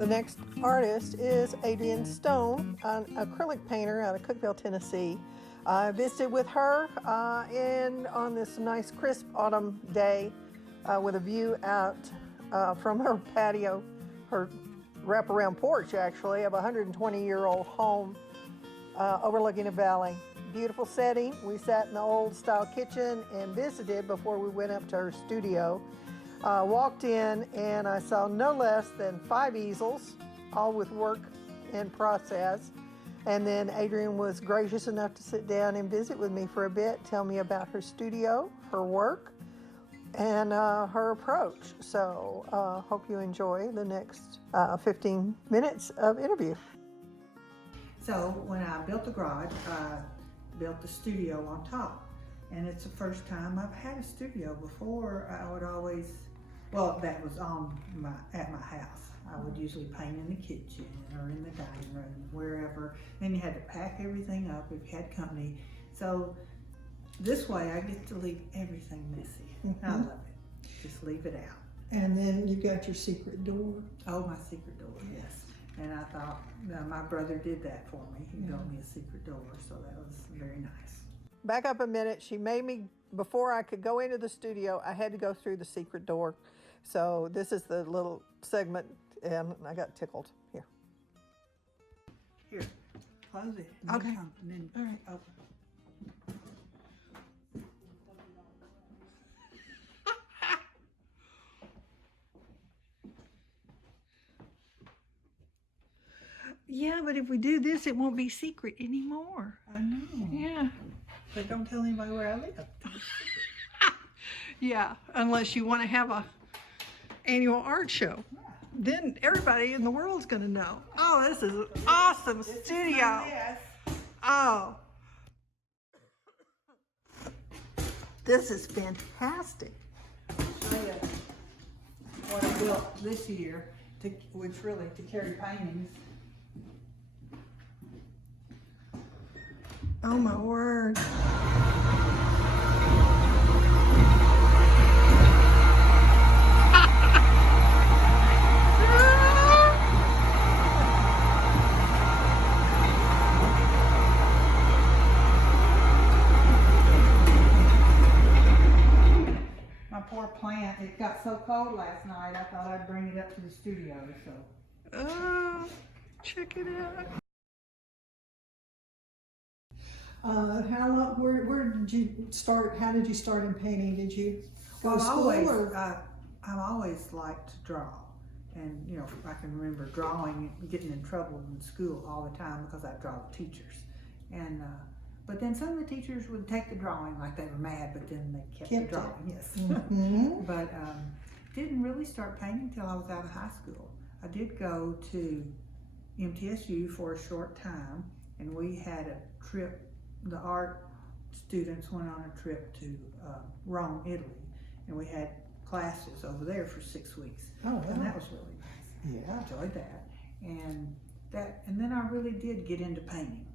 The next artist is Adrienne Stone, an acrylic painter out of Cookeville, Tennessee. I visited with her on this nice crisp autumn day with a view out from her patio, her wraparound porch actually, of a 120-year-old home overlooking a valley. Beautiful setting. We sat in the old style kitchen and visited before we went up to her studio. Walked in and I saw no less than 5 easels, all with work in process. And then Adrian was gracious enough to sit down and visit with me for a bit, tell me about her studio, her work, and her approach. So hope you enjoy the next 15 minutes of interview. So when I built the garage, I built the studio on top. And it's the first time I've had a studio. Before, I would always, well, that was at my house. I would usually paint in the kitchen or in the dining room, wherever. Then you had to pack everything up if you had company. So this way I get to leave everything messy. I love it. Just leave it out. And then you got your secret door. Oh, my secret door, yes. And I thought, my brother did that for me. He built me a secret door, so that was very nice. Back up a minute. She made me, before I could go into the studio, I had to go through the secret door. So this is the little segment, and I got tickled. Here. Here, close it. Okay. And then All right. open. Yeah, but if we do this, it won't be secret anymore. I know. Yeah. But don't tell anybody where I live. Yeah, unless you want to have a annual art show. Then everybody in the world's going to know. Oh, this is an awesome studio. Yes. Oh. This is fantastic. Show you what I built this year, which really to carry paintings. Oh my word. My poor plant, it got so cold last night, I thought I'd bring it up to the studio, so. Oh, check it out. How long? Where did you start? How did you start in painting? Did you go to school or? I've always liked to draw, and you know I can remember drawing, getting in trouble in school all the time because I draw the teachers, and but then some of the teachers would take the drawing like they were mad, but then they kept the drawing. Yes, but didn't really start painting till I was out of high school. I did go to MTSU for a short time, and we had a trip. The art students went on a trip to Rome, Italy, and we had classes over there for 6 weeks. Oh, wow. And that was really nice. Yeah. I enjoyed that. And then I really did get into painting.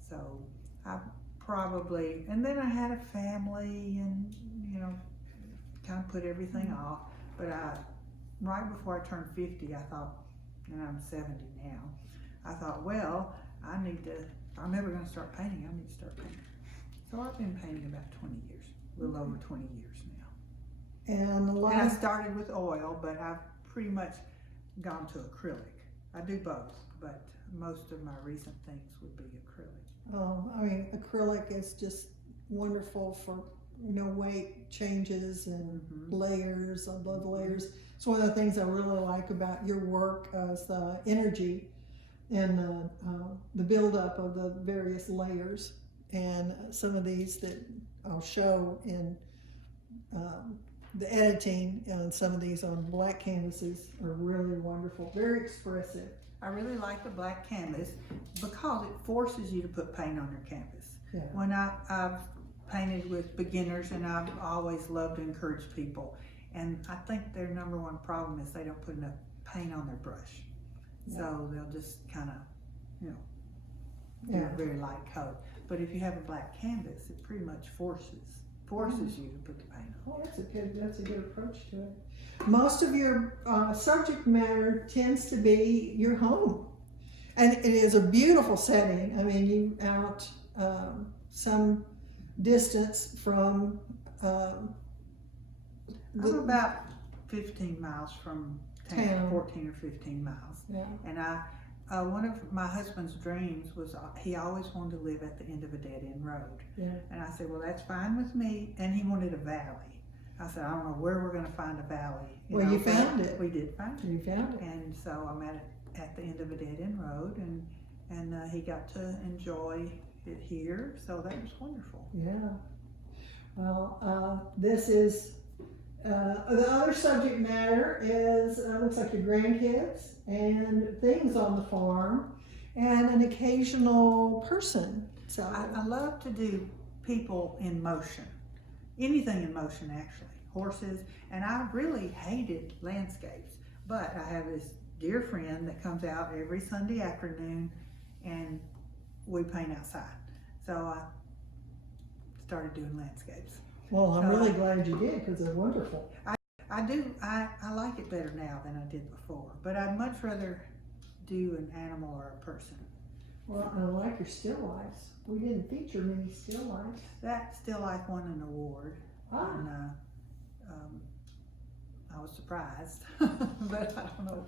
So I probably, and then I had a family and, you know, kind of put everything off. But right before I turned 50, I thought, and I'm 70 now, I thought, well, I'm never going to start painting. I need to start painting. So I've been painting about 20 years, a little over 20 years now. And I started with oil, but I've pretty much gone to acrylic. I do both, but most of my recent things would be acrylic. Oh, I mean, acrylic is just wonderful for, you know, weight changes and layers. I love layers. It's one of the things I really like about your work is the energy and the buildup of the various layers, and some of these that I'll show in the editing, and some of these on black canvases are really wonderful, very expressive. I really like the black canvas because it forces you to put paint on your canvas. Yeah. When I've painted with beginners, and I've always loved to encourage people, and I think their number one problem is they don't put enough paint on their brush. So they'll just kind of, you know, do a very light coat. But if you have a black canvas, it pretty much forces forces you to put the paint on. Oh, that's a good approach to it. Most of your subject matter tends to be your home. And it is a beautiful setting. I mean, you out some distance from I'm about 15 miles from town, 14 or 15 miles. Yeah. And one of my husband's dreams was he always wanted to live at the end of a dead-end road. Yeah. And I said, well, that's fine with me. And he wanted a valley. I said, I don't know where we're going to find a valley. Well, you found it. We did find it. You found it. And so I'm at the end of a dead-end road, and he got to enjoy it here. So that was wonderful. Yeah. Well, this is the other subject matter is looks like your grandkids and things on the farm, and an occasional person. So I love to do people in motion, anything in motion actually, horses, and I really hated landscapes, but I have this dear friend that comes out every Sunday afternoon and we paint outside. So I started doing landscapes. well, I'm really glad you did because they're wonderful. I like it better now than I did before, but I'd much rather do an animal or a person. Well, I like your still lifes. We didn't feature many still lifes. That still life won an award. Ah. And I was surprised, but I don't know.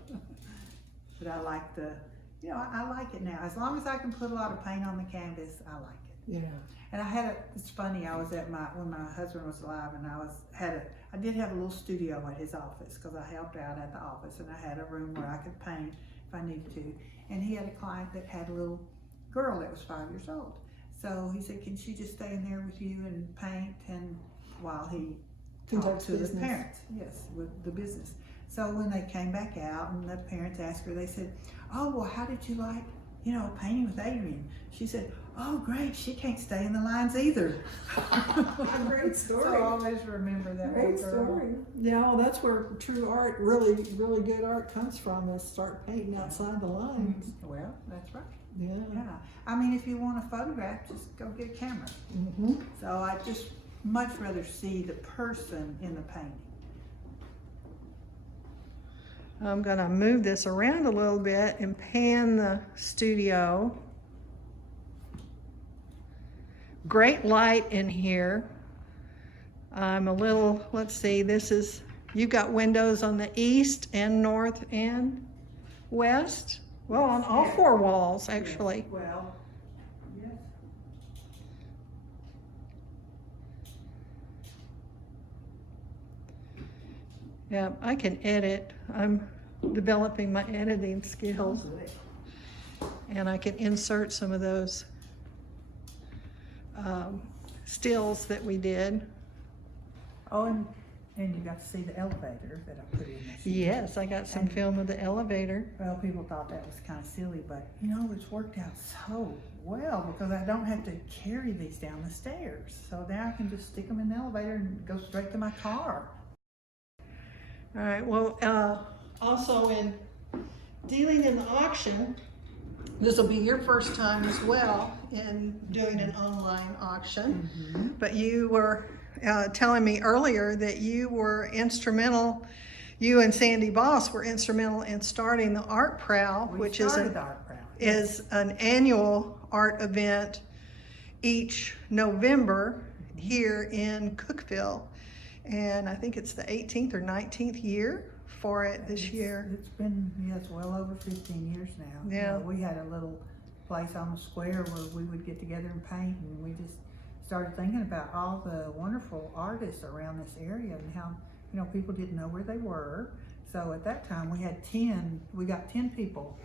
But I like I like it now. As long as I can put a lot of paint on the canvas, I like it. Yeah. And it's funny, I was at when my husband was alive, and I did have a little studio at his office because I helped out at the office, and I had a room where I could paint if I needed to. And he had a client that had a little girl that was 5 years old. So he said, can she just stay in there with you and paint, and while he talked to the parents, yes, with the business. So when they came back out and the parents asked her, they said, oh, well, how did you like, painting with Adrian? She said, oh, great, she can't stay in the lines either. Great story. So I always remember that. Great story. Yeah, well, that's where true art, really, really good art comes from, is start painting outside the lines. Well, that's right. Yeah. Yeah. I mean, if you want a photograph, just go get a camera. Mm-hmm. So I just much rather see the person in the painting. I'm gonna move this around a little bit and pan the studio. Great light in here. I'm a little, let's see, you've got windows on the east and north and west. Well, on all four walls, actually. Yes. Well, yes. Yeah, I can edit. I'm developing my editing skills, and I can insert some of those stills that we did. Oh, and you got to see the elevator that I put in this year. Yes, I got some film of the elevator. Well, people thought that was kind of silly, but it's worked out so well because I don't have to carry these down the stairs. So now I can just stick them in the elevator and go straight to my car. All right, well, also in dealing in the auction, this will be your first time as well in doing an online auction. Mm-hmm. But you were telling me earlier that you were instrumental, you and Sandy Bos were instrumental in starting the Art Prowl, which is an annual art event each November here in Cookeville. And I think it's the 18th or 19th year for it this year. It's been, it's well over 15 years now. Yeah. We had a little place on the square where we would get together and paint, and we just started thinking about all the wonderful artists around this area and how, people didn't know where they were. So at that time we got 10 people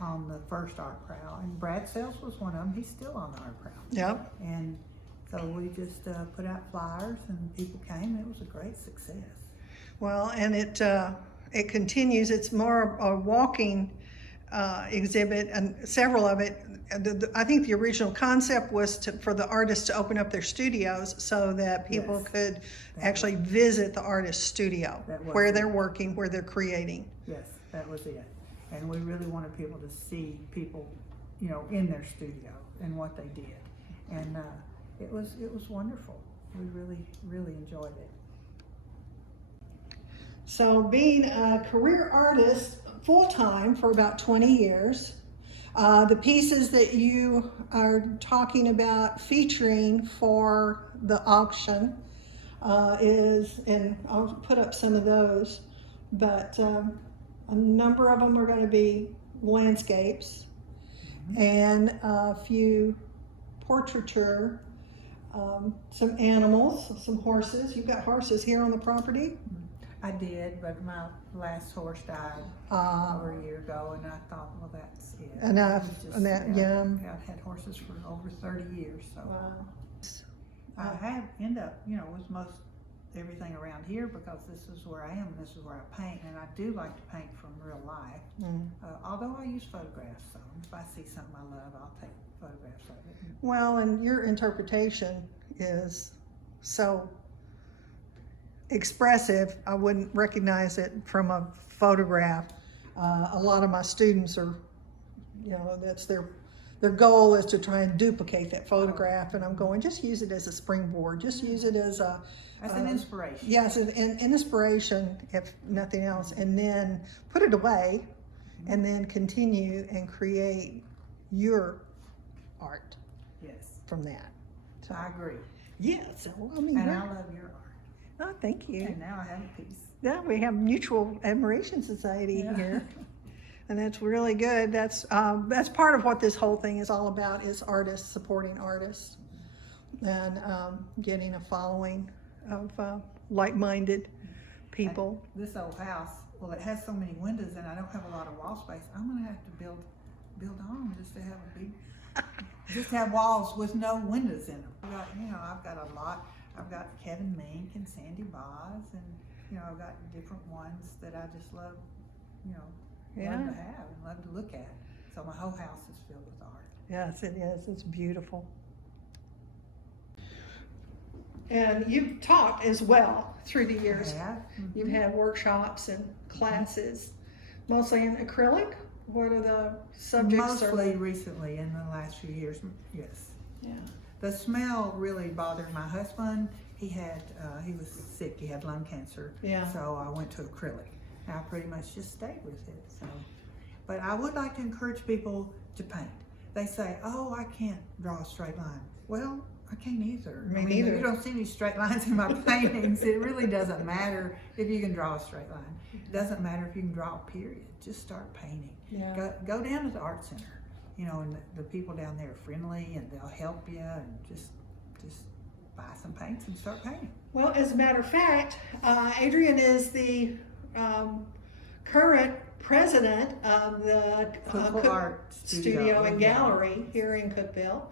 on the first Art Prowl, and Brad Sells was one of them. He's still on the Art Prowl. Yep. And so we just put out flyers and people came. It was a great success. Well, and it continues. It's more a walking exhibit, and several of it. I think the original concept was for the artists to open up their studios so that people could actually visit the artist's studio, where they're working, where they're creating. Yes, that was it. And we really wanted people to see people, in their studio and what they did. And it was wonderful. we really enjoyed it. So being a career artist full-time for about 20 years, the pieces that you are talking about featuring for the auction and I'll put up some of those, but a number of them are going to be landscapes and a few portraiture, some animals, some horses. You've got horses here on the property? I did, but my last horse died over a year ago, and I thought, well, that's it. Enough, It was just, and that, yeah. I've had horses for over 30 years, so. Wow. I have end up, with most everything around here because this is where I am and this is where I paint, and I do like to paint from real life. Although I use photographs, so if I see something I love, I'll take photographs of it. Well, and your interpretation is so expressive, I wouldn't recognize it from a photograph. A lot of my students are, that's their goal is to try and duplicate that photograph, and I'm going, just use it as a springboard, just use it as a... As an inspiration. Yes, an inspiration, if nothing else, and then put it away, and then continue and create your art Yes, from that. So, I agree. yes, well, I mean, And I love your art. oh, thank you. And now I have a piece. Yeah, we have Mutual Admiration Society here, and that's really good. That's part of what this whole thing is all about, is artists supporting artists and getting a following of like-minded people. And this old house, well, it has so many windows and I don't have a lot of wall space. I'm gonna have to build on just to have a big, just to have walls with no windows in them. I've got a lot. I've got Kevin Mink and Sandra Bos, and I've got different ones that I just love, love to have and love to look at. So my whole house is filled with art. Yes, it is. It's beautiful. And you've taught as well through the years. Yeah. You've had workshops and classes, mostly in acrylic. What are the subjects? Mostly recently in the last few years, yes. Yeah. The smell really bothered my husband. He was sick, he had lung cancer. Yeah. So I went to acrylic. And I pretty much just stayed with it. So, but I would like to encourage people to paint. They say, oh, I can't draw a straight line. Well, I can't either. Me neither. You don't see any straight lines in my paintings. It really doesn't matter if you can draw a straight line. It doesn't matter if you can draw a period. Just start painting. Yeah. Go down to the art center, and the people down there are friendly and they'll help you, and just buy some paints and start painting. Well, as a matter of fact, Adrian is the current president of the Cookeville Art Studio and Gallery here in Cookeville,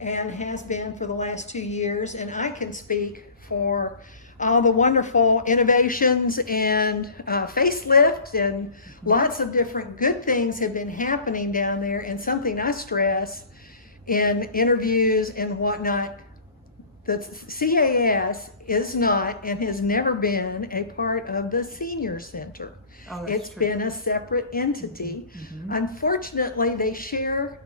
and has been for the last 2 years. And I can speak for all the wonderful innovations and facelifts and lots of different good things have been happening down there. And something I stress in interviews and whatnot, the CAS is not and has never been a part of the senior center. Oh, that's It's true. been a separate entity. Unfortunately, they share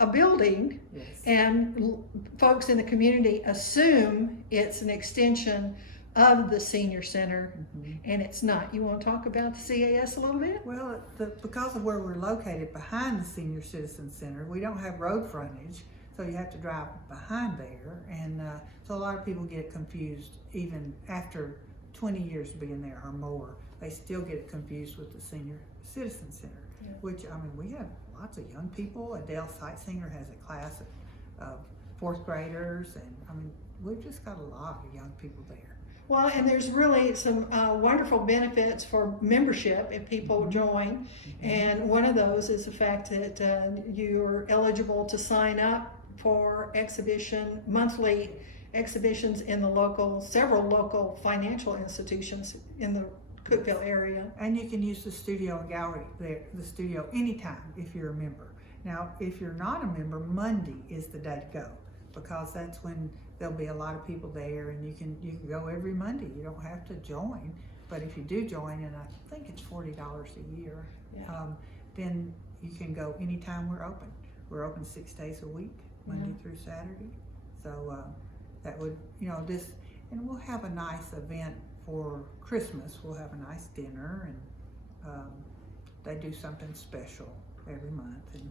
a building, Yes. and folks in the community assume it's an extension of the senior center, and it's not. You want to talk about the CAS a little bit? Well, because of where we're located behind the Senior Citizen Center, we don't have road frontage, so you have to drive behind there, and so a lot of people get confused even after 20 years of being there or more. They still get confused with the Senior Citizen Center, which, we have lots of young people. Adele Sightsinger has a class of fourth graders, and we've just got a lot of young people there. Well, and there's really some wonderful benefits for membership if people join. And one of those is the fact that you're eligible to sign up for monthly exhibitions in several local financial institutions in the Cookeville area. And you can use the studio and gallery there, the studio anytime if you're a member. Now, if you're not a member, Monday is the day to go, because that's when there'll be a lot of people there, and you can go every Monday. You don't have to join, but if you do join, and I think it's $40 a year, then you can go anytime we're open. We're open 6 days a week, Monday through Saturday. So that would, you know, this, and we'll have a nice event for Christmas. We'll have a nice dinner, and they do something special every month, and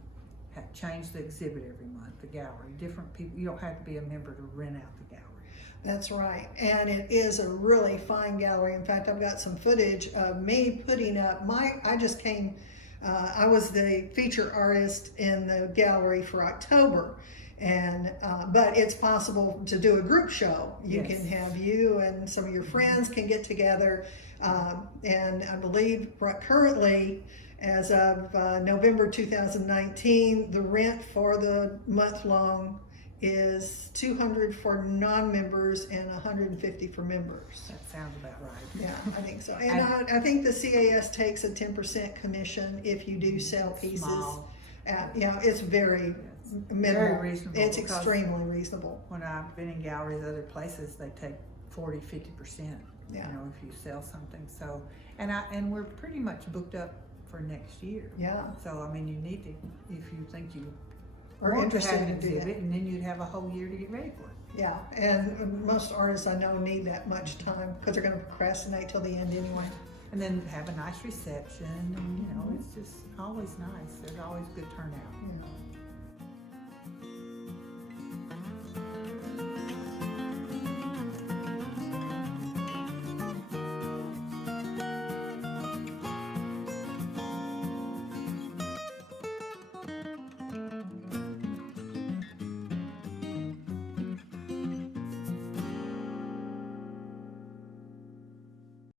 change the exhibit every month, the gallery. Different people, you don't have to be a member to rent out the gallery. That's right, and it is a really fine gallery. In fact, I've got some footage of me putting up I just came, I was the feature artist in the gallery for October, and but it's possible to do a group show. You Yes. can have you and some of your friends can get together, and I believe currently, as of November 2019, the rent for the month-long is $200 for non-members and $150 for members. That sounds about right. Yeah, I think so. And I think the CAS takes a 10% commission if you do sell pieces. Small. It's very minimal. Very reasonable. It's because extremely reasonable. When I've been in galleries other places, they take 40-50%. Yeah. You know, if you sell something. So, and we're pretty much booked up for next year. Yeah. So I mean, you need to, if you think you Or want to interested have an in doing exhibit, it. and then you'd have a whole year to get ready for it. Yeah, and most artists I know need that much time because they're going to procrastinate till the end anyway. And then have a nice reception, and you know, it's just always nice. There's always good turnout. Yeah.